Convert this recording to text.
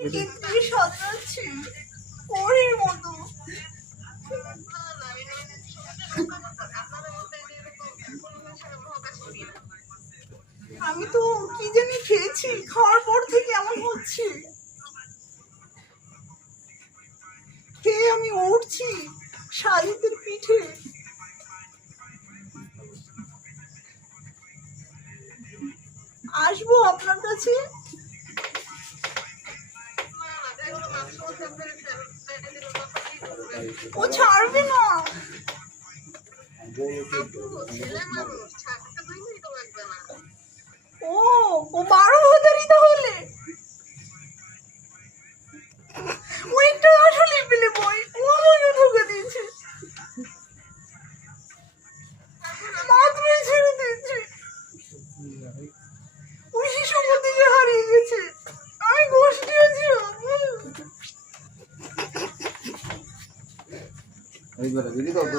কিন্তু সাজাচ্ছি পরের মতো। আমি তো কি জানি খেয়েছি, খাওয়ার পর থেকে এমন হচ্ছে। খেয়ে আমি উঠছি শালিদের পিঠে। আসবো আপনার কাছে। ও ছাড়বে না। ও ও 12,000-ই তাহলে। ওইটা আসলে পেলে বই ও আমাকে ধোকা দিয়েছে, মাত্রই ছেড়ে দিয়েছে। ওই শিশু দিকে হারিয়ে গেছে। আমি গোষ্ঠী আছি। এইবার দিদি কত